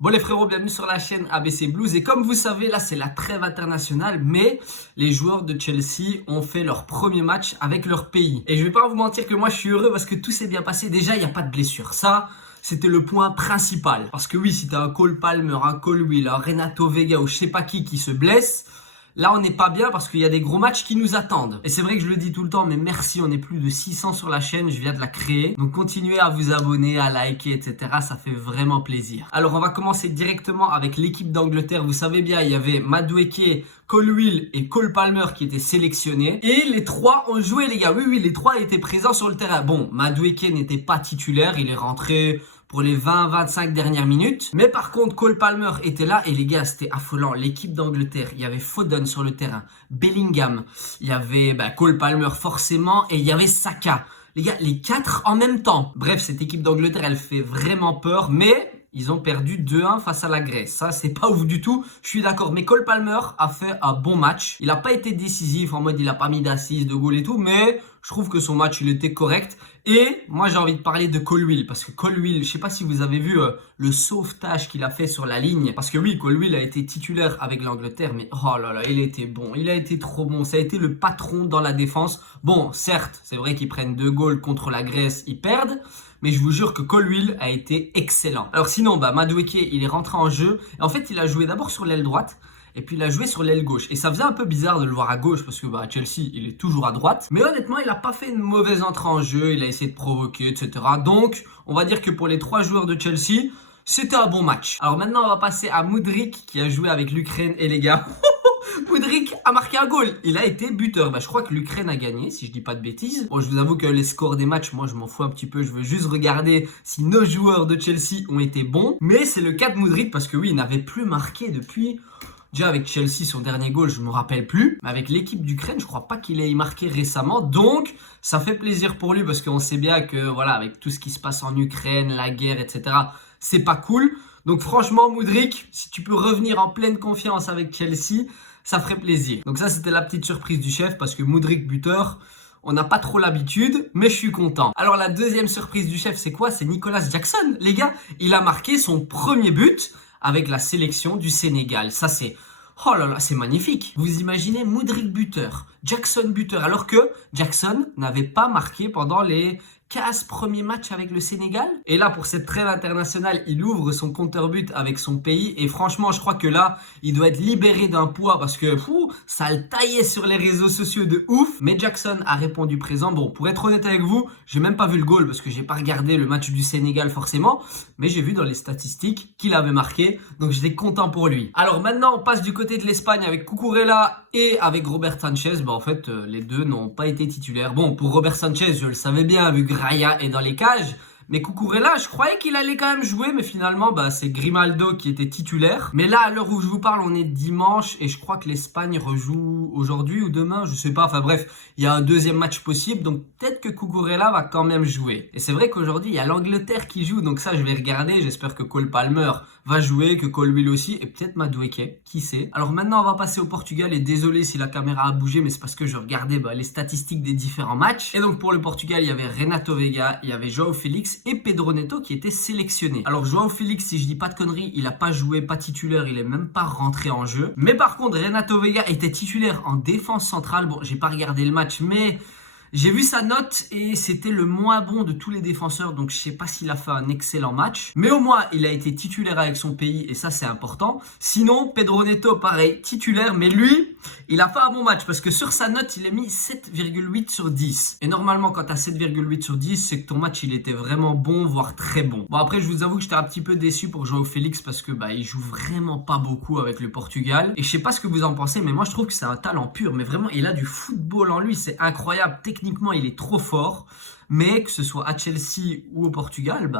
Bon les frérots, bienvenue sur la chaîne ABC Blues et comme vous savez là c'est la trêve internationale mais les joueurs de Chelsea ont fait leur premier match avec leur pays. Et je vais pas vous mentir que moi je suis heureux parce que tout s'est bien passé, déjà il n'y a pas de blessure, ça c'était le point principal. Parce que oui, si t'as un Cole Palmer, un Colwill, un Renato Vega ou je sais pas qui se blesse, là on n'est pas bien parce qu'il y a des gros matchs qui nous attendent. Et c'est vrai que je le dis tout le temps, mais merci, on est plus de 600 sur la chaîne, je viens de la créer. Donc continuez à vous abonner, à liker, etc. Ça fait vraiment plaisir. Alors on va commencer directement avec l'équipe d'Angleterre. Vous savez bien, il y avait Madueke, Colwill et Cole Palmer qui étaient sélectionnés. Et les trois ont joué les gars. Oui, les trois étaient présents sur le terrain. Bon, Madueke n'était pas titulaire, il est rentré pour les 20-25 dernières minutes. Mais par contre, Cole Palmer était là et les gars, c'était affolant. L'équipe d'Angleterre, il y avait Foden sur le terrain, Bellingham, il y avait Cole Palmer forcément et il y avait Saka. Les gars, les quatre en même temps. Bref, cette équipe d'Angleterre, elle fait vraiment peur, mais ils ont perdu 2-1 face à la Grèce. Ça, c'est pas ouf du tout. Je suis d'accord. Mais Cole Palmer a fait un bon match. Il a pas été décisif en mode il a pas mis d'assises, de goal et tout. Mais je trouve que son match, il était correct. Et moi, j'ai envie de parler de Colwill. Parce que Colwill, je sais pas si vous avez vu le sauvetage qu'il a fait sur la ligne. Parce que oui, Colwill a été titulaire avec l'Angleterre. Mais oh là là, il était bon. Il a été trop bon. Ça a été le patron dans la défense. Bon, certes, c'est vrai qu'ils prennent 2 goals contre la Grèce. Ils perdent. Mais je vous jure que Colwill a été excellent. Alors sinon, Madueke, il est rentré en jeu. Et en fait, il a joué d'abord sur l'aile droite. Et puis il a joué sur l'aile gauche. Et ça faisait un peu bizarre de le voir à gauche parce que Chelsea, il est toujours à droite. Mais honnêtement, il n'a pas fait une mauvaise entrée en jeu. Il a essayé de provoquer, etc. Donc, on va dire que pour les 3 joueurs de Chelsea, c'était un bon match. Alors maintenant, on va passer à Mudryk qui a joué avec l'Ukraine. Et les gars... Mudryk a marqué un goal. Il a été buteur. Je crois que l'Ukraine a gagné, si je dis pas de bêtises. Bon, je vous avoue que les scores des matchs, moi, je m'en fous un petit peu. Je veux juste regarder si nos joueurs de Chelsea ont été bons. Mais c'est le cas de Mudryk parce que oui, il n'avait plus marqué depuis... Déjà avec Chelsea, son dernier goal, je me rappelle plus. Mais avec l'équipe d'Ukraine, je crois pas qu'il ait marqué récemment. Donc, ça fait plaisir pour lui parce qu'on sait bien que, voilà, avec tout ce qui se passe en Ukraine, la guerre, etc., c'est pas cool. Donc franchement, Mudryk, si tu peux revenir en pleine confiance avec Chelsea, ça ferait plaisir. Donc ça, c'était la petite surprise du chef parce que Mudryk buteur, on n'a pas trop l'habitude, mais je suis content. Alors la deuxième surprise du chef, c'est quoi? C'est Nicolas Jackson. Les gars, il a marqué son premier but avec la sélection du Sénégal. Ça, c'est... Oh là là, c'est magnifique. Vous imaginez Mudryk buteur, Jackson buteur, alors que Jackson n'avait pas marqué pendant les 15 premiers matchs avec le Sénégal. Et là, pour cette trêve internationale, il ouvre son compteur but avec son pays. Et franchement, je crois que là, il doit être libéré d'un poids parce que ça le taillait sur les réseaux sociaux de ouf. Mais Jackson a répondu présent. Bon, pour être honnête avec vous, j'ai même pas vu le goal parce que j'ai pas regardé le match du Sénégal forcément. Mais j'ai vu dans les statistiques qu'il avait marqué. Donc j'étais content pour lui. Alors maintenant, on passe du côté de l'Espagne avec Cucurella et avec Robert Sanchez. En fait, les deux n'ont pas été titulaires. Bon, pour Robert Sanchez, je le savais bien vu que Raya est dans les cages. Mais Cucurella, je croyais qu'il allait quand même jouer, mais finalement, c'est Grimaldo qui était titulaire. Mais là, à l'heure où je vous parle, on est dimanche et je crois que l'Espagne rejoue aujourd'hui ou demain, je sais pas. Enfin bref, il y a un deuxième match possible, donc peut-être que Cucurella va quand même jouer. Et c'est vrai qu'aujourd'hui, il y a l'Angleterre qui joue, donc ça, je vais regarder. J'espère que Cole Palmer va jouer, que Colwill aussi, et peut-être Madueke, qui sait. Alors maintenant, on va passer au Portugal, et désolé si la caméra a bougé, mais c'est parce que je regardais les statistiques des différents matchs. Et donc pour le Portugal, il y avait Renato Vega, il y avait João Félix et Pedro Neto qui étaient sélectionnés. Alors João Félix, si je dis pas de conneries, il a pas joué, pas titulaire, il est même pas rentré en jeu. Mais par contre, Renato Vega était titulaire en défense centrale. Bon, j'ai pas regardé le match, mais... j'ai vu sa note et c'était le moins bon de tous les défenseurs, donc je sais pas s'il a fait un excellent match. Mais au moins, il a été titulaire avec son pays et ça, c'est important. Sinon, Pedro Neto, pareil, titulaire, mais lui, il a fait un bon match parce que sur sa note, il a mis 7,8 sur 10. Et normalement, quand tu as 7,8 sur 10, c'est que ton match, il était vraiment bon, voire très bon. Bon, après, je vous avoue que j'étais un petit peu déçu pour João Félix parce que il joue vraiment pas beaucoup avec le Portugal. Et je sais pas ce que vous en pensez, mais moi, je trouve que c'est un talent pur. Mais vraiment, il a du football en lui, c'est incroyable. Techniquement, il est trop fort. Mais que ce soit à Chelsea ou au Portugal,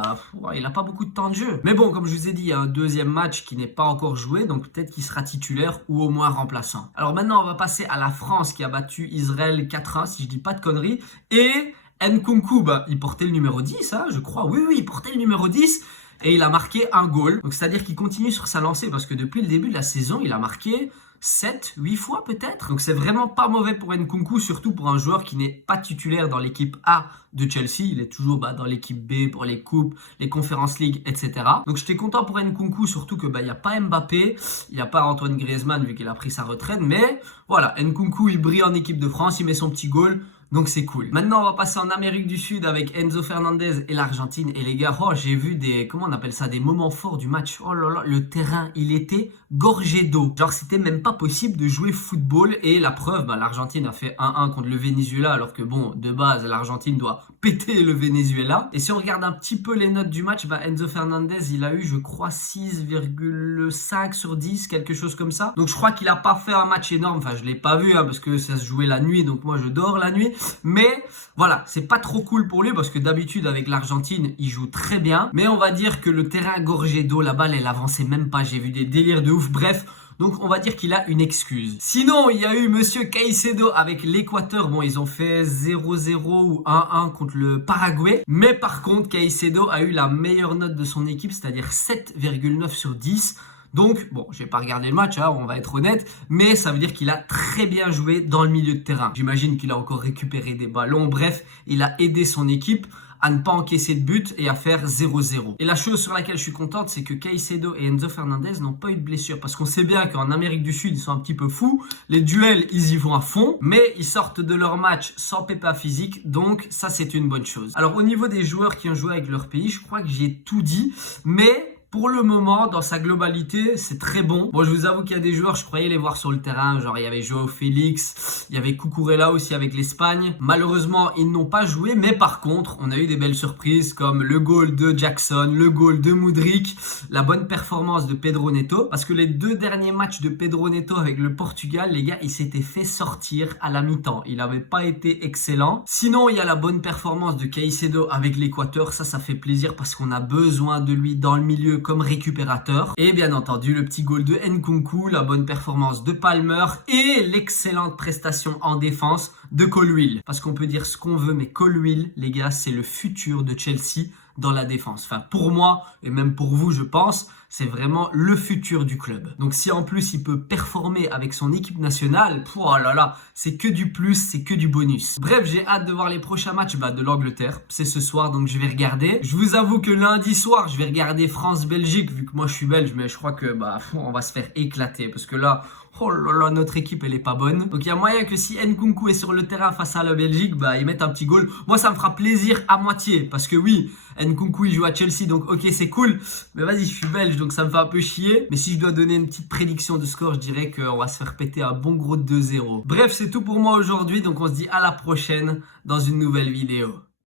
il n'a pas beaucoup de temps de jeu. Mais bon, comme je vous ai dit, il y a un deuxième match qui n'est pas encore joué, donc peut-être qu'il sera titulaire ou au moins remplaçant. Alors maintenant, on va passer à la France qui a battu Israël 4-1, si je dis pas de conneries. Et Nkunku, il portait le numéro 10, hein, je crois. Oui, il portait le numéro 10. et il a marqué un goal. Donc c'est-à-dire qu'il continue sur sa lancée parce que depuis le début de la saison, il a marqué 7, 8 fois peut-être. Donc c'est vraiment pas mauvais pour Nkunku, surtout pour un joueur qui n'est pas titulaire dans l'équipe A de Chelsea. Il est toujours dans l'équipe B pour les coupes, les Conference League, etc. Donc j'étais content pour Nkunku, surtout que il n'y a pas Mbappé, il n'y a pas Antoine Griezmann vu qu'il a pris sa retraite. Mais voilà, Nkunku il brille en équipe de France, il met son petit goal. Donc c'est cool. Maintenant, on va passer en Amérique du Sud avec Enzo Fernandez et l'Argentine. Et les gars, j'ai vu comment on appelle ça, des moments forts du match. Oh là là, le terrain, il était gorgé d'eau. Genre, c'était même pas possible de jouer football. Et la preuve, l'Argentine a fait 1-1 contre le Venezuela, alors que de base, l'Argentine doit péter le Venezuela. Et si on regarde un petit peu les notes du match, Enzo Fernandez, il a eu, je crois, 6,5 sur 10, quelque chose comme ça. Donc je crois qu'il a pas fait un match énorme. Enfin, je l'ai pas vu, parce que ça se jouait la nuit, donc moi je dors la nuit. Mais voilà, c'est pas trop cool pour lui parce que d'habitude avec l'Argentine, il joue très bien. Mais on va dire que le terrain gorgé d'eau, la balle, elle avançait même pas. J'ai vu des délires de ouf. Bref, donc on va dire qu'il a une excuse. Sinon, il y a eu Monsieur Caicedo avec l'Équateur. Bon, ils ont fait 0-0 ou 1-1 contre le Paraguay. Mais par contre, Caicedo a eu la meilleure note de son équipe, c'est-à-dire 7,9 sur 10. Donc, j'ai pas regardé le match, on va être honnête, mais ça veut dire qu'il a très bien joué dans le milieu de terrain. J'imagine qu'il a encore récupéré des ballons. Bref, il a aidé son équipe à ne pas encaisser de but et à faire 0-0. Et la chose sur laquelle je suis contente, c'est que Caicedo et Enzo Fernandez n'ont pas eu de blessure. Parce qu'on sait bien qu'en Amérique du Sud, ils sont un petit peu fous. Les duels, ils y vont à fond. Mais ils sortent de leur match sans pépin physique. Donc ça, c'est une bonne chose. Alors au niveau des joueurs qui ont joué avec leur pays, je crois que j'ai tout dit. Mais pour le moment, dans sa globalité, c'est très bon. Bon, je vous avoue qu'il y a des joueurs, je croyais les voir sur le terrain. Genre, il y avait Joao Félix, il y avait Cucurella aussi avec l'Espagne. Malheureusement, ils n'ont pas joué. Mais par contre, on a eu des belles surprises comme le goal de Jackson, le goal de Mudryk, la bonne performance de Pedro Neto. Parce que les 2 derniers matchs de Pedro Neto avec le Portugal, les gars, il s'était fait sortir à la mi-temps. Il n'avait pas été excellent. Sinon, il y a la bonne performance de Caicedo avec l'Équateur. Ça fait plaisir parce qu'on a besoin de lui dans le milieu comme récupérateur. Et bien entendu, le petit goal de Nkunku, la bonne performance de Palmer et l'excellente prestation en défense de Colwill. Parce qu'on peut dire ce qu'on veut, mais Colwill, les gars, c'est le futur de Chelsea dans la défense. Enfin, pour moi, et même pour vous, je pense, c'est vraiment le futur du club. Donc si en plus il peut performer avec son équipe nationale, oh là là, c'est que du plus, c'est que du bonus. Bref, j'ai hâte de voir les prochains matchs de l'Angleterre. C'est ce soir, donc je vais regarder. Je vous avoue que lundi soir, je vais regarder France-Belgique, vu que moi je suis belge, mais je crois que on va se faire éclater. Parce que là, oh là là, notre équipe elle est pas bonne. Donc il y a moyen que si Nkunku est sur le terrain face à la Belgique, ils mettent un petit goal. Moi ça me fera plaisir à moitié. Parce que oui, Nkunku il joue à Chelsea, donc ok c'est cool. Mais vas-y, je suis belge, donc ça me fait un peu chier. Mais si je dois donner une petite prédiction de score, je dirais qu'on va se faire péter un bon gros 2-0. Bref, c'est tout pour moi aujourd'hui, donc on se dit à la prochaine dans une nouvelle vidéo.